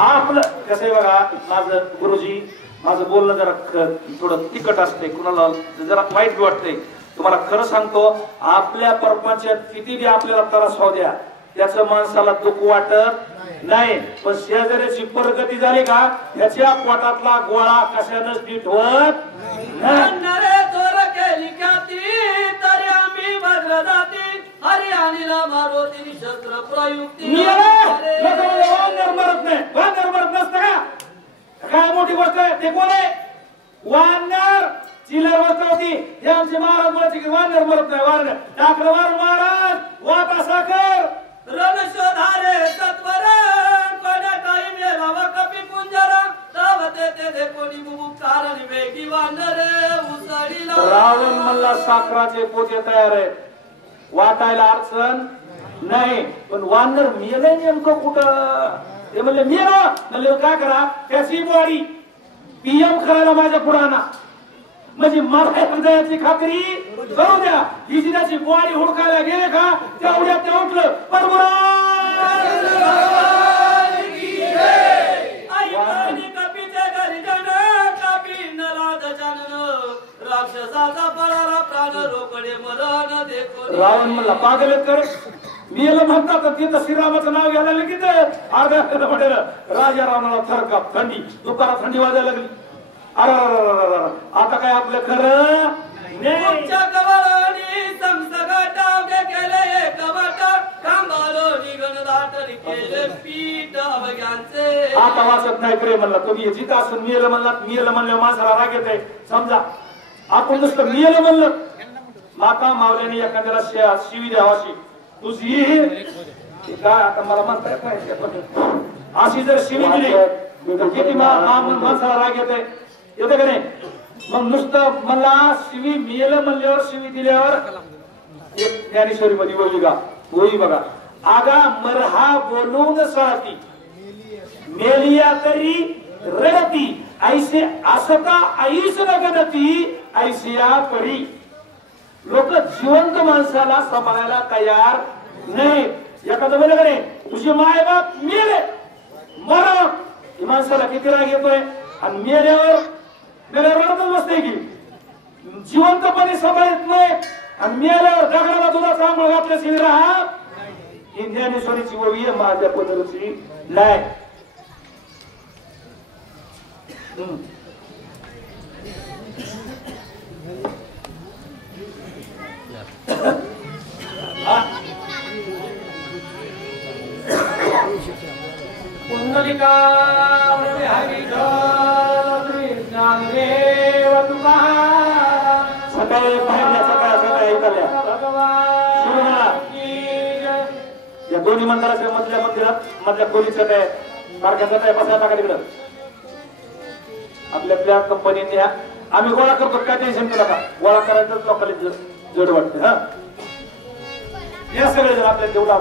आपलं कसं आहे बघा, माझं गुरुजी माझं बोलणं जरा थोडं तिखट असते, कुणाला जरा वाईट वाटते. तुम्हाला खरं सांगतो, आपल्या परपंचात किती बी आपल्याला त्रास होऊ द्या, त्याचं माणसाला दुःख वाटत नाही. पण शेजाऱ्याची प्रगती झाली का त्याच्या पोटातला गोळा कशानंच नीट होत काय मोठी गोष्ट आहे. ते कोण आहे? वानर चिलर वस्त्र होती हे आमचे महाराज म्हणायचे की वानर मरत नाही. वानर टाकलं वार महाराज वापा साखर रणशोधारे सत्वर कोण्या टाईम लावा कपी पुंजरा तावते ते दे कोणी बुबू कारण वेगी वानर उसडीला. रावण म्हणला साखराचे पोते तयार आहे, वाटायला अडचण नाही. पण वानर मेले नेमकं कुठं? ते म्हणले मेला. म्हणले काय करा, त्याची बॉडी पीएम करायला माझ्या पुढाना, म्हणजे मला हृदयाची खात्री करू द्या. ही जिनाची बॉडी हुडकायला गेले का तेवढ्यात ते उठलं बरोबर. रावण म्हणला पागल कर मेलं म्हणतात तिथं श्रीरामाचं नाव घ्यायला लगेच अर्ध्या म्हणेल राजा रावणाला थरकाप थंडी, दुपारात थंडी वाजायला लागली. अरे आता काय आपलं खरं आता वाचत नाही प्रेम म्हणला. तुम्ही जिथं असून मिळलं म्हणला, मिळलं म्हणलं माणसाला राग येत आहे. समजा आपण नुसतं मिळलं म्हणलं, माता मावल्याने एखाद्याला शिवी द्यावाशी तुझी काय आता मला म्हणता येत नाही. अशी जर शिवी दिली तर किती माणसाला राग येत आहे, येते का नाही? मग नुसतं मला शिवी मिळेल म्हणल्यावर शिवी दिल्यावर ज्ञानेश्वरी मध्ये बोलली का बोली बघा, आगा मरहा बोलून साहती मेलिया तरी रडती ऐसे असता ऐस नगनती ऐसिया परी. लोक जिवंत माणसाला सांभाळायला तयार नाही. एखादं बोल का नाही, तुझे माय बाप मेले मर, माणसाला किती राग येतोय. आणि मेल्यावर रडतच बसते की जिवंतपणे सांभाळत नाही. आणि मेल्यावर दगडाला तुला चांगलं घातल्याशी राहा. ही ज्ञानेश्वरीची ओवी आहे, माझ्या पद्धतीची नाही. पुंडलिका हरी ज्ञानदेव तुका सकाळी पाहिल्याचा काय सकाळी ऐकल्या या दोन्ही मंदिराच्या मधल्या मंदिरात मधल्या खोलीचं काय कारखान्याचं काय बसायला टाका तिकडं. आपल्या कंपनीने आम्ही गोळा करतो, काय टेन्शन करू नका. गोळा करायचं लोकांना जड वाटते. हा या सगळे जण आपल्याला जेवढा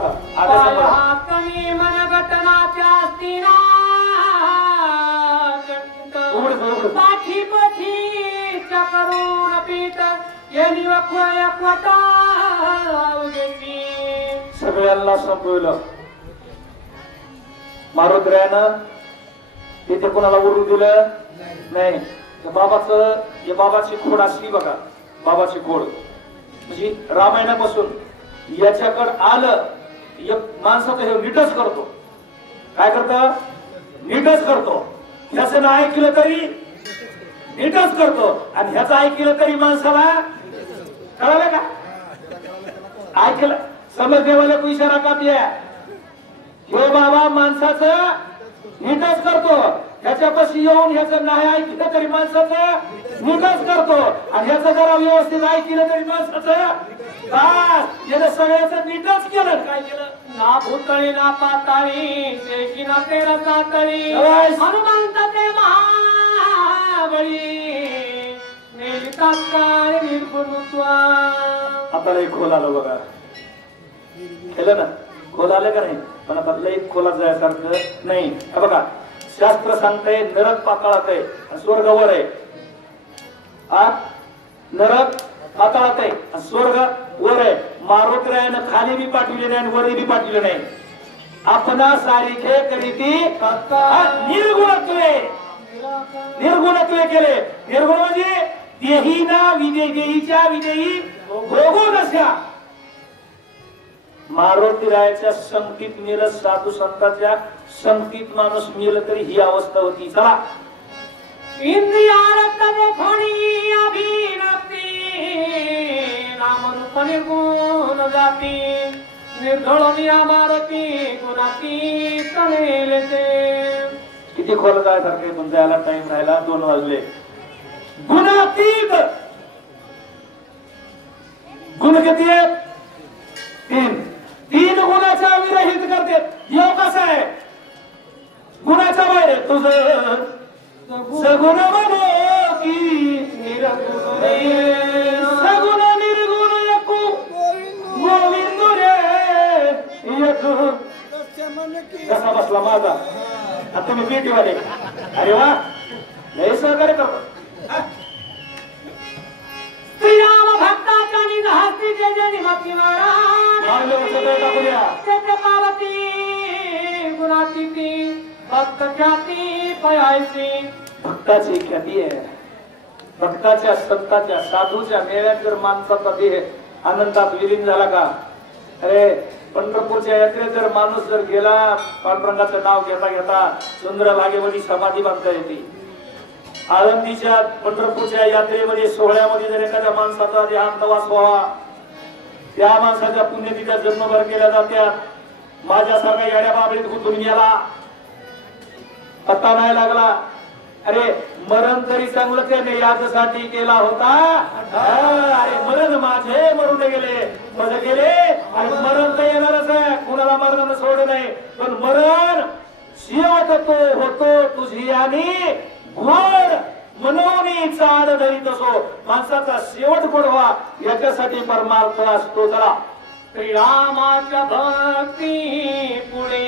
सगळ्यांना संपवलं. मारुद्र्यानं तिथे कोणाला उरू दिलं नाही. बाबाची खोड असली बघा, बाबाची खोड म्हणजे रामायणापासून याच्याकडे आलं माणसाचं हे नीटच करतो. काय करत? नीटच करतो. ह्याचं नाही ऐकलं तरी नीटच करतो, आणि ह्याचं ऐकलं तरी माणसाला कळलं का? ऐकलं समज देवाला को इशारा का दिया, हे बाबा माणसाचं नीटच करतो. ह्याच्यापाशी येऊन ह्याचं नाही ऐकलं तरी माणसाचं नीटच करतो, आणि ह्याचं जरा व्यवस्थित ऐकलं तरी माणसाचं याने सगळ्याचं नीटच केलं. काय केलं? ना भूतळी ना पाताळी शेकी ना तेरा सातळी हनुमंत ते महाबळी नेली तात्काळ निर्गुणत्वा. आता लई खोल आलं बघा, केलं ना? खोल आलं का नाही? पण आता लई खोलात जायसारखं नाही. बघा शास्त्र सांगतंय नरक पाताळात आहे आणि स्वर्ग वर आहे. नरक पाताळात आहे, स्वर्ग वर आहे. मारुद्र्यानं खाली बी पाठविले नाही आणि वरही बी पाठविले नाही. आपणा सारिखे करीती निर्गुणत्वे निर्गुणत्वे केले. निर्गुण म्हणजे देहीना देहीच्या विदेही भोगू नसल्या. मारुती रायाच्या संगतीत मिरज साधू संतांच्या संगतीत माणूस मिळलं तरी ही अवस्था होती. चला इंद्रियारक्त मोखणी अभिनक्ती नामरूप निर्गुण जाती निर्धळ निरामारती गुणाती तनेलेते. किती खोल जायसारखे तुमच्या याला टाइम राहिला 2 वाजले. गुणातीत गुण किती आहेत? 3 गुणाच्या विरहित करते. योग कसा आहे? गुणाच्या बाहेर तुझं सगुण म्हणो की निरगुण सगुण निर्गुण एकू गोविंद रे एकू. कसा बसला माझा? आता तुम्ही पेटीवाले. अरे वा लय सहकार्य करतो. श्रीराम भक्ताच्या निधास्ती जय जय निमती पार्वती गुणातीती भक्त ख्याती पयायसी. भक्ताची ख्याती आहे. भक्ताच्या संताच्या साधूच्या मेळ्यात जर माणसाचा देह आनंदात विलीन झाला का? अरे पंढरपूरच्या यात्रेत जर माणूस जर गेला पांडुरंगाचं नाव घेता घेता चंद्रभागेमध्ये समाधी बांधता येते. आळंदीच्या पंढरपूरच्या यात्रेमध्ये सोहळ्यामध्ये जर एखाद्या माणसाचा देहांतवास व्हावा त्या माणसाच्या पुण्यतिथ्या जन्मभर केल्या जात्यात. माझ्यासारख्या येड्या बाबळीत गुंतून गेला पत्ता नाही लागला. अरे मरण तरी चांगलं त्याने याच्यासाठी केला होता. अरे मरण माझे मरून गेले माझे गेले. आणि मरण तर येणारच आहे. कुणाला मरण सोड नाही. पण मरण शेवट तो होतो तुझी आणि गोड मनोनी चाड धरीत असो. माणसाचा शेवट गोडवा याच्यासाठी परमार्थ असतो. जरा श्रीरामाच्या भक्ती पुढे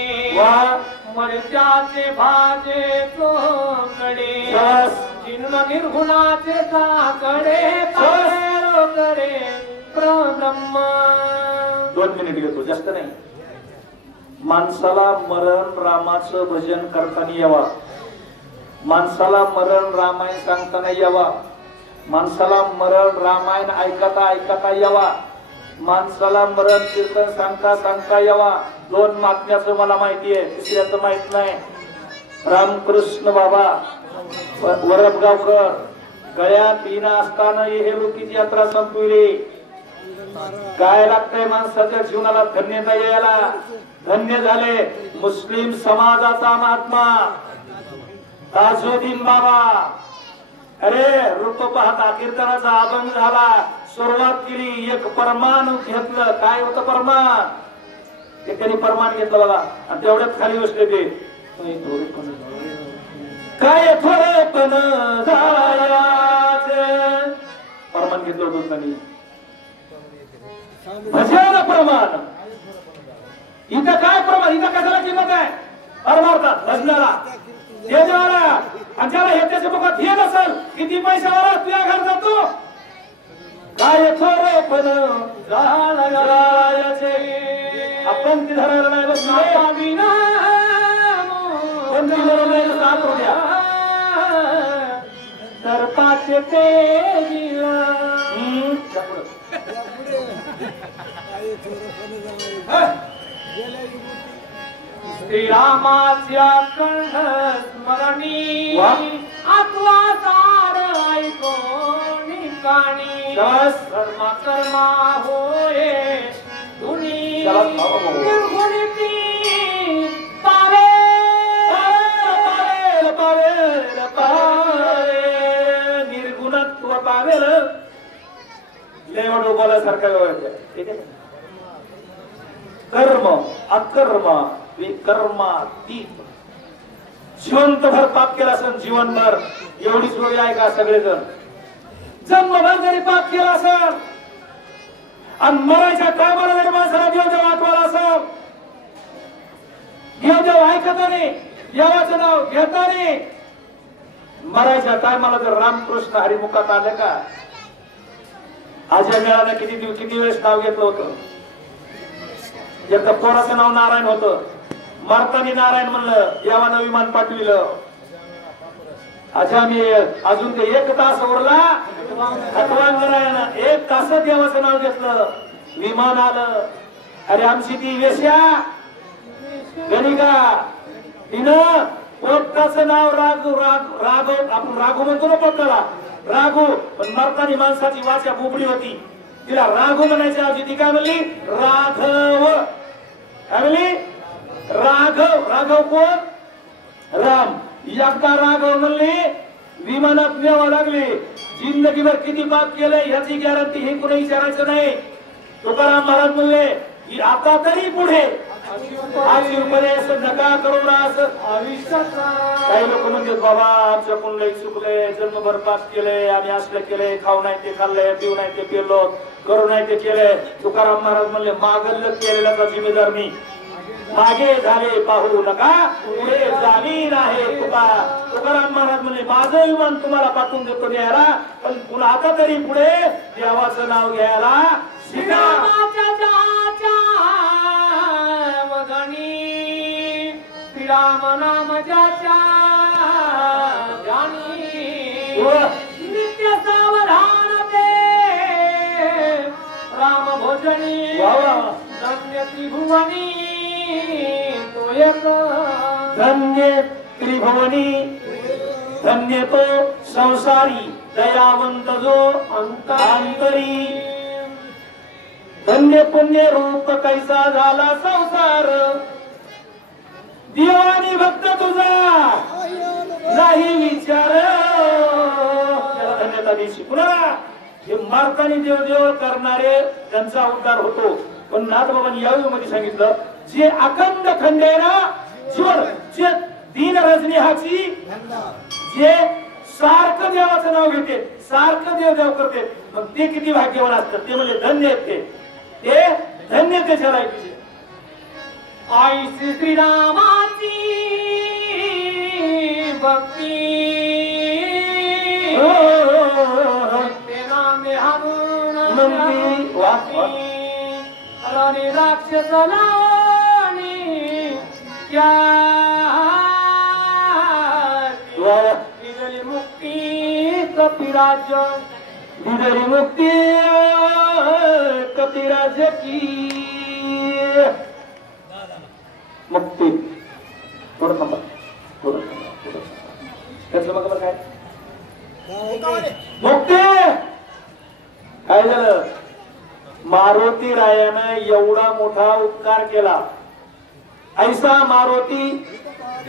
मर्त्याचे भाजे चोकडे चिन्ह निर्गुणाचे साकडे कडे प्रब्रह्म. 2 मिनिट घेतो जास्त नाही. माणसाला मरण रामाचं भजन करताना यावा. माणसाला मरण रामायण सांगताना यावा. माणसाला मरण रामायण ऐकता ऐकता यावा. माणसाला मरण कीर्तन सांगता सांगता यावा. 2 महात्म्याचं मला माहिती आहे. तिसऱ्याचं माहित नाही. रामकृष्ण बाबा वरपगावकर गळ्यात विना असताना हे लोकीची यात्रा संपविली. काय लागतंय माणसाच्या जीवनाला धन्यता यायला? धन्य झाले मुस्लिम समाजाचा महात्मा ताजुद्दीन बाबा. अरे रूप पाहता कीर्तनाचा अभंग झाला. सुरुवात केली. एक परमान घेतलं. काय होतं परमान? ते त्यांनी परमान घेतलं बघा. आणि तेवढ्यात खाली बसले ते काय थोडेपण परमान घेतलं होतं त्यांनी. भजन प्रमाण. इथं काय प्रमाण? इथं कशाला किंमत आहे? परमार्थात भजनाला हे देवाला. आणि ज्याला हे त्याच्या मुखात हे नसेल किती पैशावाला तुझ्या घर जातो. काय थोडेपण आपण ती धरायला नाही बसलो. तर पाचे ते श्रीरामाच्या कंठ स्मरणी आत्वा सार ऐको निकाणी कर्मा कर्मा होय धुनी निर्गुणिती पावे निर्गुणत्व पावेल. लेवड बोलासारखं ठीक आहे. कर्म अकर्म विकर्मातीत. जिवंतभर पाप केला असेल जीवनभर एवढीच वेळ आहे का? सगळेजण जन्मभर जरी पाप केला असेल आणि मरायच्या टायमाला जरी माणसाला देवदेव आठवाला असेल देवदेव ऐकता नाही देवाचं नाव घेता नाही मरायच्या टायमाला जर रामकृष्ण हरिमुखात आले का? आजच्या मेळानं किती वेळेस नाव घेतलं होतं. एकदा पोराचं नाव नारायण होतं. मारताना नारायण म्हणलं देवानं विमान पाठविलं. अच्छा मी अजून ते 1 तास उरला खटवांगरायनं 1 तासात देवाचं नाव घेतलं विमान आलं. अरे आमची ती वेश्या गणिका तिनं पोपटाचं नाव राघव आपण राघव म्हणतो ना पोपटाला राघू, पण मरतानी माणसाची वाचा बोबडी होती तिला राघव म्हणायच्या ऐवजी ती काय म्हणली राघव. काय म्हणली राघव. राघव कोण राम. एकदा राघव म्हणले विमानात न्यावं लागले. जिंदगीभर किती पाप केलंय ह्याची गॅरंटी हे कुणी विचारायचं नाही. तुकाराम महाराज म्हणले की आता तरी पुढे अशी उपदेश नका करू ना असं काही लोक म्हणतात बाबा आमच्याकडून लई चुकले जन्मभर पाप केले आम्ही असलं केले खाऊ नाही ते खाल्ले पिऊ नाही ते पिलो करू नाही ते केले. तुकाराम महाराज म्हणले मागल्लक केलेला जिम्मेदार मी मागे झाले पाहू नका पुढे जामीन आहे. तुकाराम महाराज म्हणले माझं विमान तुम्हाला पाठवून देतो न्यायला पण पुन्हा आता तरी पुढे देवाचं नाव घ्यायला शिका. राम नाम ज्याच्या जाणी नित्य सावधान ते राम भोजनी धन्य त्रिभुवनी तो एक धन्य त्रिभुवनी धन्य तो संसारी दयावंत जो अंतरी. धन्य पुण्य रूप कैसा झाला संसार देवानी भक्त तुझा नाही विचार. त्याला धन्यता द्यायची. कुणाला हे मारतानी देव करणारे त्यांचा उद्धार होतो. पण नाथबाबांनी यावेळी मध्ये सांगितलं जे अखंड खंडेरा जीवन जे दीन रजनीहाची जे सारखं देवाचं नाव घेते सारखं देव करते मग ते किती भाग्यवान असतात. ते म्हणजे धन्य आहेत ते धन्य त्याच्या लायकीचे. आई श्री रामाची भक्ती नामे हरून अरे राक्षसला क्या दिगली मुक्ती कपिराज दिगली मुक्ती कपिराज की मुक्ती. थोडं थांबा त्याचं बघा काय मुक्ती काय झालं. मारुती रायानं एवढा मोठा उपकार केला. ऐसा मारुती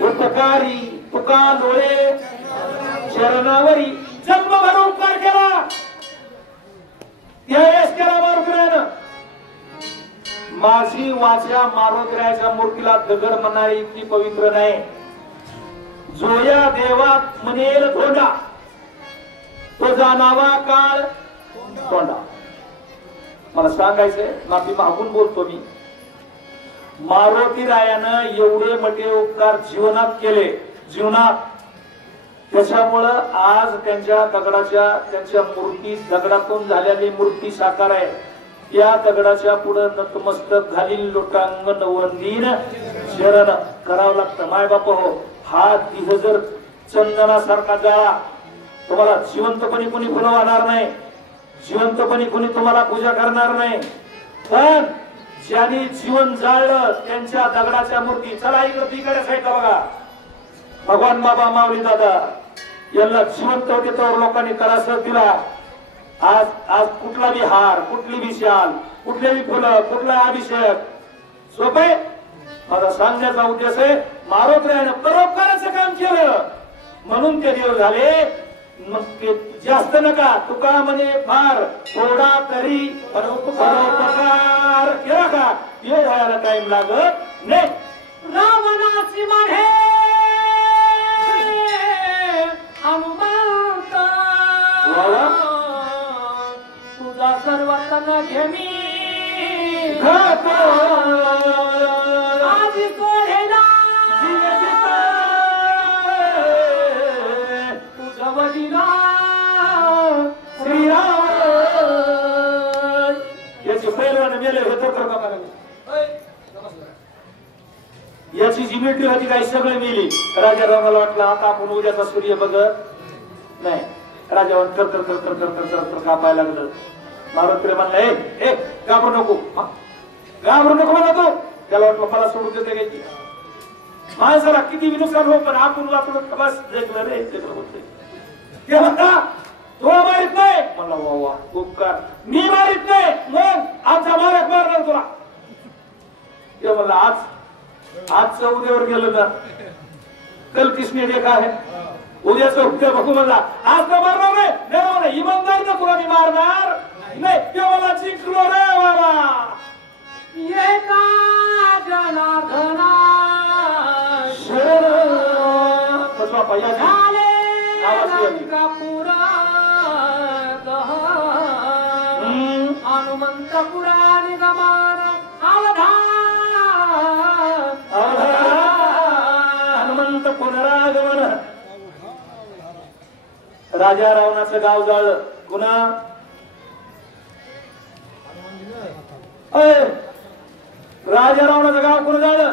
उपकारी तुका लोळे शरणावरी जन्मभर उपकार केला. त्यावेळेस केला मारुतीरायानं. माझी वाचा मारुतीरायाच्या मूर्तीला दगड म्हणणारी इतकी पवित्र नाही. जो या देवात म्हणेल तोंडा तो जाणावा काळ तोंडा. मला सांगायचंय माफी मागून बोलतो मी. मारुतीरायानं एवढे मोठे उपकार जीवनात केले जीवनात. त्याच्यामुळं आज त्यांच्या दगडाच्या त्यांच्या मूर्ती दगडातून झालेली मूर्ती साकार आहे. या दगडाच्या पुढे नतमस्तक घालील लोटांगण वंदीन शरण करावं लागतं. माय बाप हो हा देह जर चंदनासारखा जाळा तुम्हाला जिवंतपणे कोणी फुलं वाहणार नाही. जिवंतपणे कोणी तुम्हाला पूजा करणार नाही. पण ज्यांनी जीवन जाळलं त्यांच्या दगडाच्या मूर्ती चला इकडे तिकडे साईडला बघा. भगवान बाबा माऊली दादा यांना जिवंत होते तर लोकांनी कलासर दिला. आज आज कुठला बी हार कुठली बी शाल कुठले बी फुलं कुठला अभिषेक सोपे. माझा सांगण्याचा उद्देश आहे मारुतीरायानं परोपकाराचं काम केलं म्हणून ते देव झाले. मग ते जास्त नका तुका म्हणे फार थोडा तरी परोपकार केला का देव व्हायला टाइम लागत नाही. रामनाथी म्हणे हनुमंत तुझा सर्वतन घेमी आजी सोडेला तुझा वडिला श्रीराम याची पैलवान मेले होतो का याची मिळती होती काही सगळे मिली. राजा रामाला वाटलं आता आपण उद्याचा सूर्य बघत नाही. राजा कर कर कर कर कर कर कर कर कापायला लागलं. मारुतीला म्हणलं ए घाबरू नको, घाबरू नको म्हणला तो. त्याला वाटलं मला सोडून देते काय ती. माणसाला किती नुकसान हो पण आपण वाचलं बस जगलं रे ते होते. ते म्हणता तो मारित नाही म्हणला वा वा उपकार मी मारित नाही मग आमचा मालक मारणार तुला. ते म्हणला आजचं उद्यावर गेलं ना कल किसने देखा है उद्याचं उद्या बघू म्हणला आज तर मारणार नाही. नाही म्हणा इमानदारी ना तुला मी मारणार नाही. ते मला जिंकलो रे बाबा. ये का जनार्दना कसवा पाहिजे झाले आवाज येते. लंकापुरा हनुमंतपुरा निगमान हनुमंत पुनरागमन. राजा रावणाचं गाव जाळलं. पुन्हा राजा रावणाचं गाव कोण जाळलं?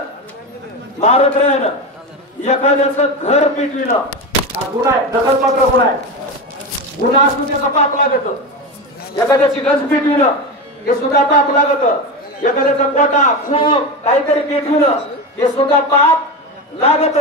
मारक राहिलं. एखाद्याचं घर पेटविलं हा गुन्हा आहे. दखलपात्र गुन्हा आहे. गुन्हा असून त्याचा पाप लागत. एखाद्याची गंज पेटविलं हे सुद्धा पाप लागत. एखाद्याचा कोटा खूप काहीतरी पेटविलं हे सुद्धा पाप लागत.